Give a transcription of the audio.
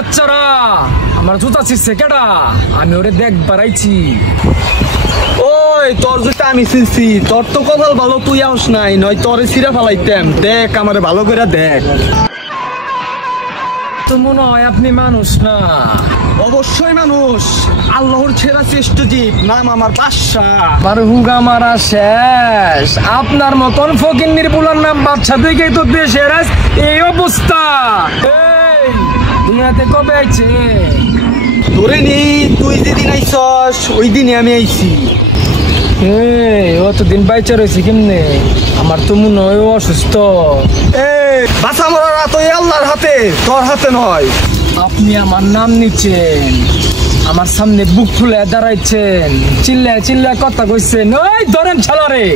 বাচ্চারা আমার জুতা ছিঁড়ছে কেডা? আমি ওরে দেখ বাড়াইছি। ওই তোর জুতা আমি ছিঁড়ছি, তোর তো কপাল ভালো তুই আস নাই, নয় তোরে ছিঁড়ে ফেলাইতাম। দেখ আমারে ভালো করে দেখ। তো মনে হয় আপনি মানুষ না। অবশ্যই মানুষ, আল্লাহর ছেড়া শ্রেষ্ঠ জীব, নাম আমার বাদশা। আমার হুগা মারা শেষ। আপনার মতন ফকিন্নির বুলার নাম বাচ্চা দেখেই তো দেশের আজ এই অবস্থা। এই দুনিয়াতে কবে আইছে? ধরে নি তুই যেদিন আইসস ওই দিনে আমি আইছি। অতদিন বাইচা রয়েছে কেমনে? আমার তো মনে হয় অসুস্থ। বাঁচা মরার রাত ওই আল্লাহর হাতে, তোর হাতে নয়। আপনি আমার নাম নিচ্ছেন, আমার সামনে বুক ফুলে দাঁড়াইছেন, চিল্লা চিল্লা কথা কইছেন। ওই ধরেন ছালারে।